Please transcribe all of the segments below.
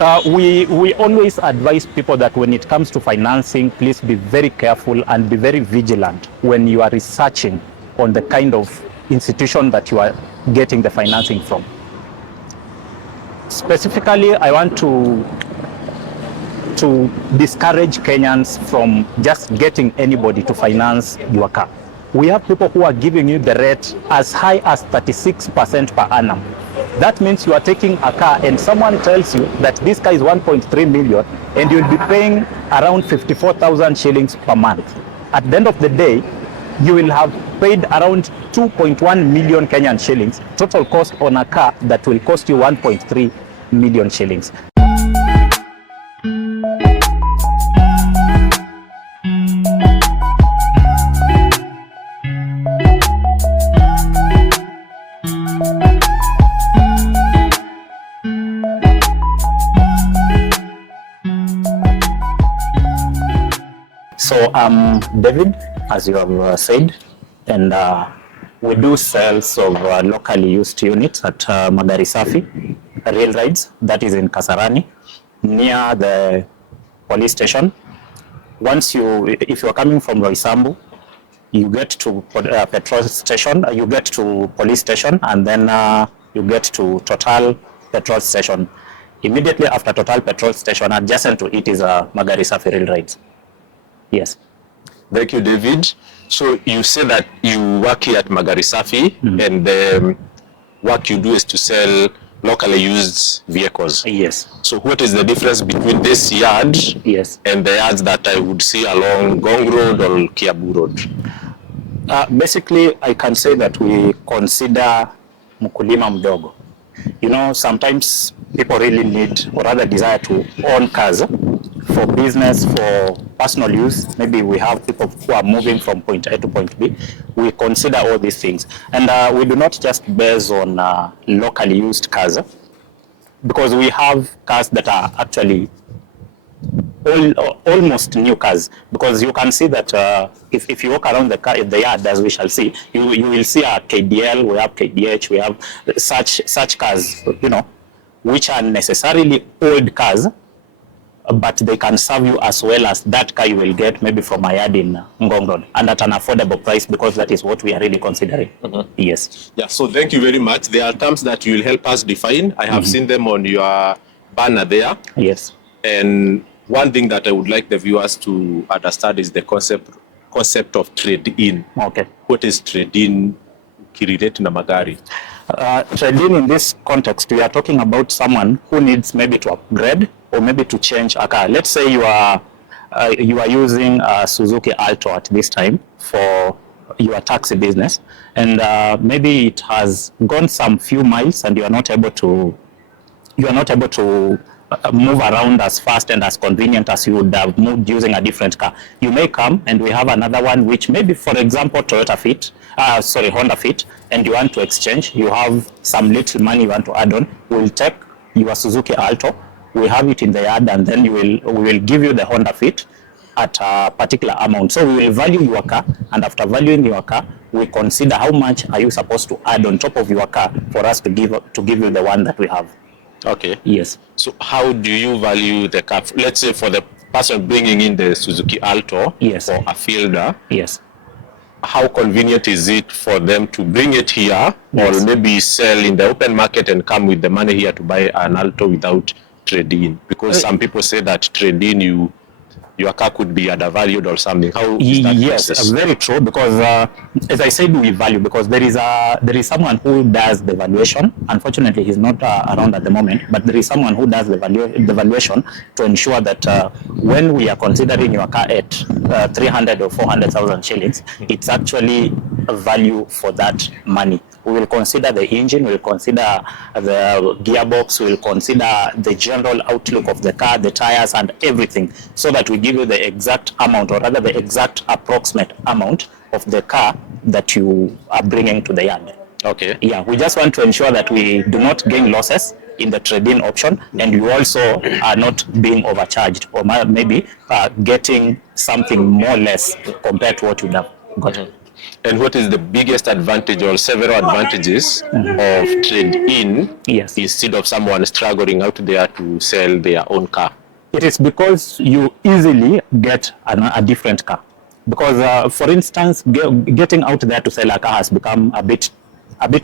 We always advise people that when it comes to financing, please be very careful and be very vigilant when you are researching on the kind of institution that you are getting the financing from. Specifically, I want to discourage Kenyans from just getting anybody to finance your car. We have people who are giving you the rate as high as 36% per annum. That means you are taking a car and someone tells you that this car is 1.3 million and you'll be paying around 54,000 shillings per month. At the end of the day, you will have paid around 2.1 million Kenyan shillings total cost on a car that will cost you 1.3 million shillings. So David, as you have said, and we do sales of locally used units at Magari Safi Rail Rides, that is in Kasarani, near the police station. If you are coming from Roysambu, you get to petrol station, you get to police station, and then you get to Total petrol station. Immediately after Total petrol station, adjacent to it is Magari Safi Rail Rides. Yes. Thank you, David. So you say that you work here at Magari Safi, and the work you do is to sell locally used vehicles. Yes. So what is the difference between this yard and the yards that I would see along Gong Road or Kiabu Road? Basically, I can say that we consider mkulima mdogo. You know, sometimes people really need or rather desire to own cars for business, for personal use. Maybe we have people who are moving from point A to point B. We consider all these things. And we do not just base on locally used cars, because we have cars that are actually almost new cars. Because you can see that if you walk around the yard, as we shall see, you will see a KDL, we have KDH, we have such cars, you know, which are necessarily old cars, but they can serve you as well as that car you will get maybe from a yard in Ngong Road, and at an affordable price, because that is what we are really considering. Yes. Yeah, so thank you very much. There are terms that you will help us define. I have seen them on your banner there. Yes. And one thing that I would like the viewers to understand is the concept of trade-in. Okay. What is trade-in related to Magari? Trade-in in this context, we are talking about someone who needs maybe to upgrade or maybe to change a car. Let's say you are using a Suzuki Alto at this time for your taxi business, and maybe it has gone some few miles and you are not able to move around as fast and as convenient as you would have moved using a different car. You may come and we have another one which maybe, for example, Honda Fit, and you want to exchange. You have some little money you want to add on. We'll take your Suzuki Alto, we have it in the yard, and then we will give you the Honda Fit at a particular amount. So we will value your car, and after valuing your car, we consider how much are you supposed to add on top of your car for us to give you the one that we have. Okay. Yes. So how do you value the car? Let's say for the person bringing in the Suzuki Alto for a fielder. Yes. How convenient is it for them to bring it here, or maybe sell in the open market and come with the money here to buy an Alto without trade-in? Because some people say that trade-in, your car could be undervalued or something. How is that process? Very true, because as I said, we value, because there is someone who does the valuation. Unfortunately, he's not around at the moment, but there is someone who does the valuation to ensure that when we are considering your car at 300 or 400,000 shillings, it's actually a value for that money. We will consider the engine, we will consider the gearbox, we will consider the general outlook of the car, the tires and everything, so that we give you the exact amount, or rather the exact approximate amount of the car that you are bringing to the yard. Okay. Yeah, we just want to ensure that we do not gain losses in the trade-in option, and you also are not being overcharged, or maybe getting something more or less compared to what you have got. And what is the biggest advantage or several advantages of trade-in Yes. instead of someone struggling out there to sell their own car? It is because you easily get a different car. Because, for instance, getting out there to sell a car has become a bit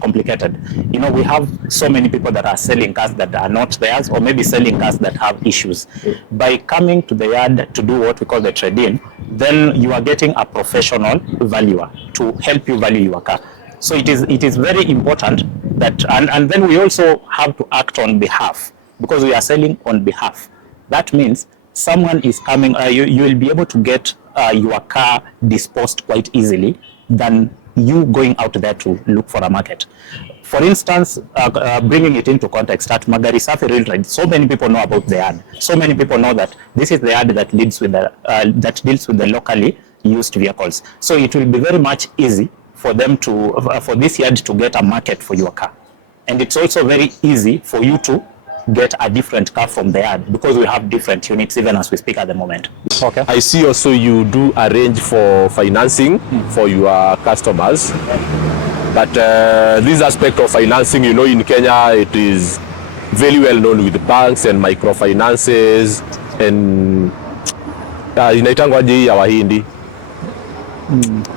complicated. You know, we have so many people that are selling cars that are not theirs, or maybe selling cars that have issues. By coming to the yard to do what we call the trade-in, then you are getting a professional valuer to help you value your car. So it is very important that, and then we also have to act on behalf, because we are selling on behalf. That means someone is coming, you will be able to get your car disposed quite easily than you going out there to look for a market. For instance, bringing it into context, at Magari Safi Real Trade, so many people know about the yard. So many people know that this is the yard that deals with the locally used vehicles. So it will be very much easy for them to, for this yard to get a market for your car. And it's also very easy for you to get a different car from the yard, because we have different units even as we speak at the moment. Okay. I see also you do arrange for financing for your customers. But this aspect of financing, you know, in Kenya, it is very well known with banks and microfinances and inaitangwaje hii ya Wahindi,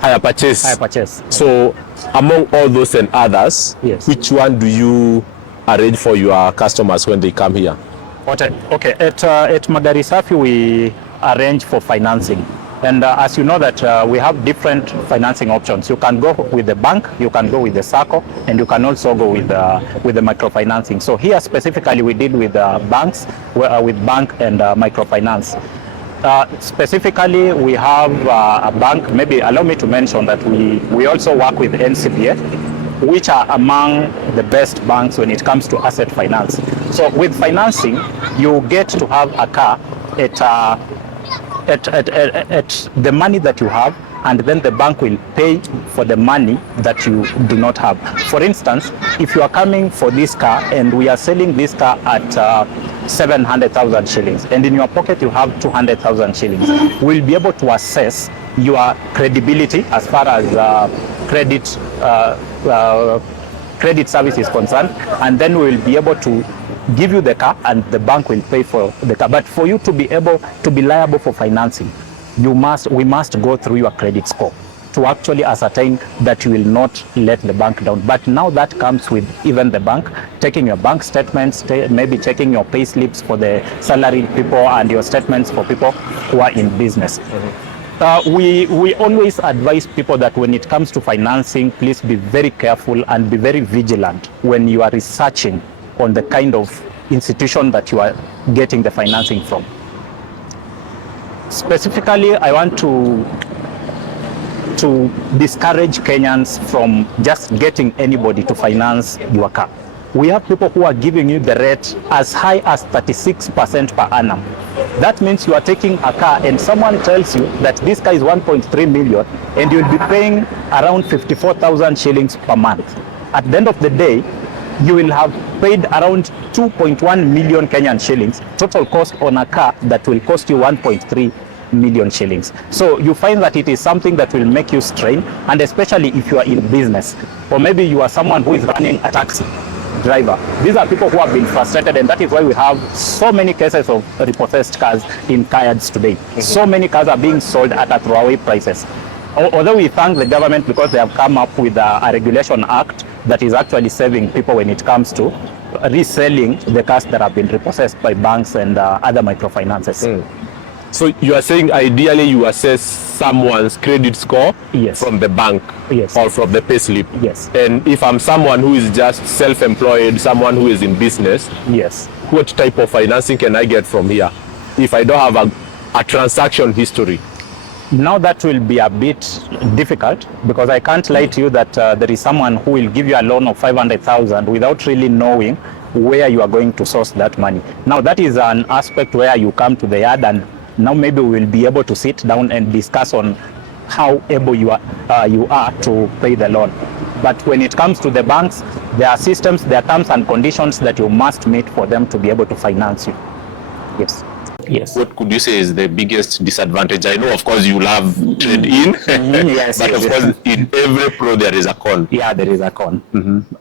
hire purchase. So among all those and others, yes, which one do you arrange for your customers when they come here? Okay, at Magari Safi we arrange for financing. And as you know that we have different financing options. You can go with the bank, you can go with the SACCO, and you can also go with the microfinancing. So here specifically we did with banks, with bank and microfinance. Specifically we have a bank, maybe allow me to mention that we also work with NCBA, which are among the best banks when it comes to asset finance. So with financing, you get to have a car at the money that you have, and then the bank will pay for the money that you do not have. For instance, if you are coming for this car and we are selling this car at 700,000 shillings, and in your pocket you have 200,000 shillings, we'll be able to assess your credibility as far as credit service is concerned, and then we will be able to give you the car and the bank will pay for the car. But for you to be able to be liable for financing, we must go through your credit score to actually ascertain that you will not let the bank down. But now that comes with even the bank taking your bank statements, maybe checking your pay slips for the salaried people and your statements for people who are in business. We always advise people that when it comes to financing, please be very careful and be very vigilant when you are researching on the kind of institution that you are getting the financing from. Specifically, I want to discourage Kenyans from just getting anybody to finance your car. We have people who are giving you the rate as high as 36% per annum. That means you are taking a car and someone tells you that this car is 1.3 million and you'll be paying around 54,000 shillings per month. At the end of the day, you will have paid around 2.1 million Kenyan shillings total cost on a car that will cost you 1.3 million shillings. So you find that it is something that will make you strain, and especially if you are in business, or maybe you are someone who is running a taxi driver. These are people who have been frustrated, and that is why we have so many cases of repossessed cars in car yards today. So many cars are being sold at throwaway prices. Although we thank the government because they have come up with a regulation act that is actually saving people when it comes to reselling the cars that have been repossessed by banks and other microfinances. So you are saying ideally you assess someone's credit score, yes, from the bank, yes, or from the payslip. Yes. And if I'm someone who is just self-employed, someone who is in business, yes, what type of financing can I get from here if I don't have a transaction history? Now that will be a bit difficult, because I can't lie to you that there is someone who will give you a loan of 500,000 without really knowing where you are going to source that money. Now that is an aspect where you come to the yard, and now maybe we will be able to sit down and discuss on how able you are to pay the loan. But when it comes to the banks, there are systems, there are terms and conditions that you must meet for them to be able to finance you. Yes. Yes. what could you say is the biggest disadvantage? I know, of course, you love trade-in, Yes, but yes, of course, in every pro there is a con. Yeah, there is a con.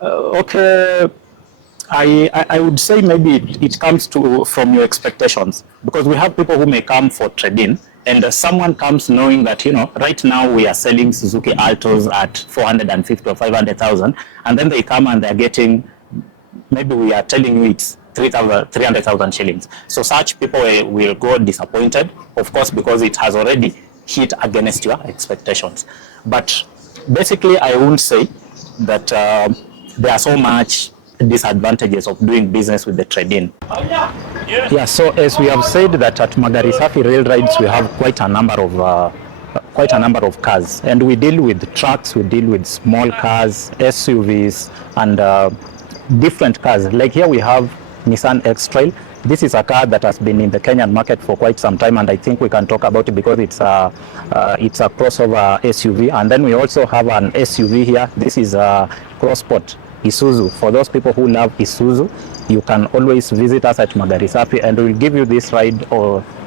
Okay, I would say maybe it comes from your expectations, because we have people who may come for trade-in, and someone comes knowing that, right now we are selling Suzuki Altos at 450 or 500,000, and then they come and they're getting, maybe we are telling you it's 300,000 shillings. So such people will go disappointed, of course, because it has already hit against your expectations. But basically, I won't say that there are so much disadvantages of doing business with the trade-in. Yeah, so as we have said that at Magari Safi Rail Rides, we have quite a number of cars, and we deal with trucks, we deal with small cars, SUVs, and different cars. Like here we have Nissan X-Trail. This is a car that has been in the Kenyan market for quite some time, and I think we can talk about it because it's a crossover SUV. And then we also have an SUV here. This is a Crossport Isuzu. For those people who love Isuzu, you can always visit us at Magari Safi, and we'll give you this ride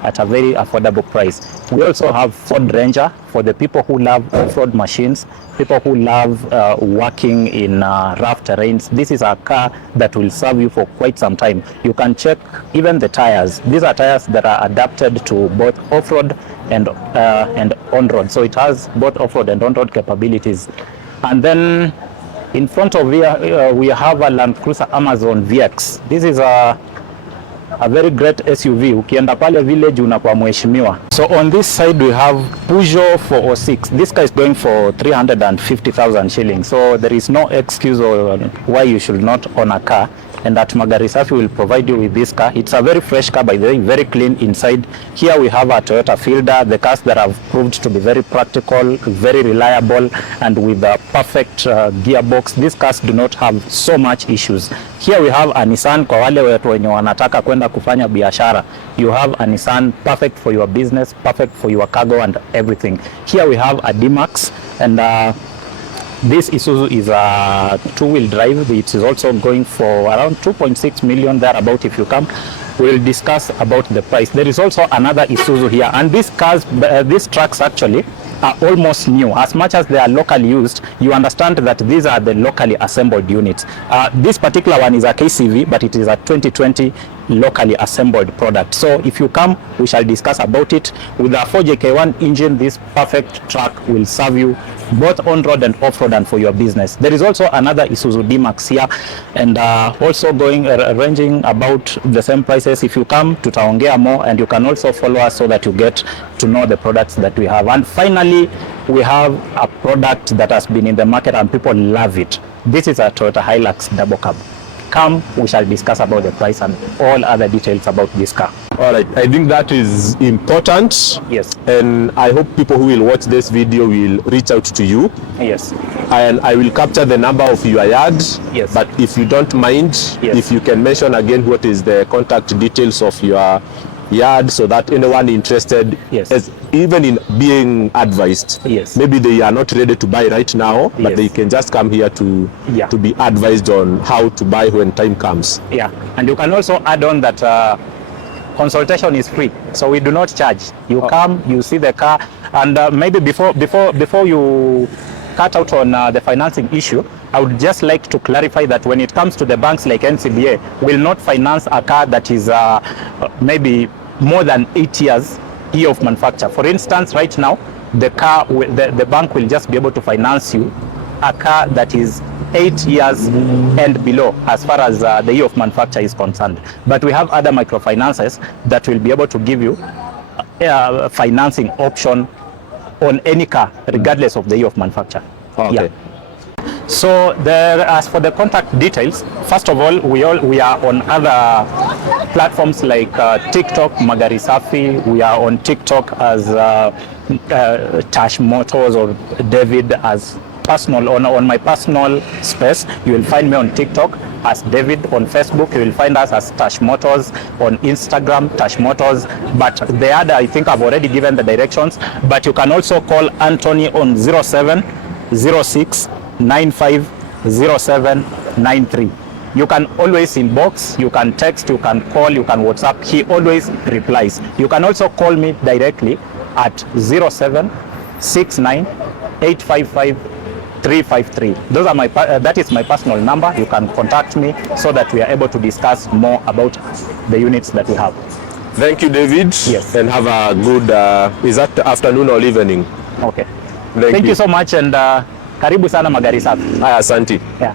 at a very affordable price. We also have Ford Ranger for the people who love off-road machines, people who love working in rough terrains. This is a car that will serve you for quite some time. You can check even the tires. These are tires that are adapted to both off-road and on-road. So it has both off-road and on-road capabilities. And then in front of here, we have a Land Cruiser Amazon VX. This is a very great SUV. Ukienda pale village unakuwa mheshimiwa. So on this side we have Peugeot 406. This car is going for 350,000 shillings. So there is no excuse why you should not own a car. And at Magari Safi will provide you with this car. It's a very fresh car, by the way, very clean inside. Here we have a Toyota Fielder, the cars that have proved to be very practical, very reliable, and with a perfect gearbox. These cars do not have so much issues. Here we have a Nissan kwa wale wetu wenye wanataka kwenda kufanya biashara. You have a Nissan perfect for your business, perfect for your cargo and everything. Here we have a D-Max, and this Isuzu is a two-wheel drive. It is also going for around 2.6 million thereabout. If you come, we'll discuss about the price. There is also another Isuzu here, and these trucks actually are almost new. As much as they are locally used, you understand that these are the locally assembled units. This particular one is a KCV, but it is a 2020 locally assembled product. So if you come, we shall discuss about it. With a 4JK1 engine, this perfect truck will serve you both on-road and off-road and for your business. There is also another Isuzu D-Max here, and also ranging about the same prices. If you come, tutaongea more, and you can also follow us so that you get to know the products that we have. And finally, we have a product that has been in the market and people love it. This is a Toyota Hilux double cab. Come, we shall discuss about the price and all other details about this car. All right, I think that is important. Yes. And I hope people who will watch this video will reach out to you. Yes. And I will capture the number of your yard. Yes. But if you don't mind, yes, if you can mention again what is the contact details of your yard, so that anyone interested, yes, even in being advised, yes, maybe they are not ready to buy right now, but yes, they can just come here to be advised on how to buy when time comes. Yeah, and you can also add on that consultation is free, so we do not charge. You come, you see the car, and maybe before you cut out on the financing issue, I would just like to clarify that when it comes to the banks like NCBA, will not finance a car that is maybe more than 8 years year of manufacture. For instance, right now, the bank will just be able to finance you a car that is 8 years and below as far as the year of manufacture is concerned. But we have other microfinances that will be able to give you a financing option on any car regardless of the year of manufacture. Okay. Yeah. So as for the contact details, first of all, we are on other platforms like TikTok, Magari Safi. We are on TikTok as Tash Motors or David as personal. On my personal space, you will find me on TikTok as David. On Facebook, you will find us as Tash Motors. On Instagram, Tash Motors. But the other, I think I've already given the directions. But you can also call Anthony on 0706 950793. You can always inbox, you can text, you can call, you can WhatsApp. He always replies. You can also call me directly at 0769855353. Those are my that is my personal number. You can contact me so that we are able to discuss more about the units that we have. Thank you, David. Yes. And have a good is that afternoon or evening? Okay. Thank you so much, and karibu sana Magari Safi. Haya, asante. Yeah.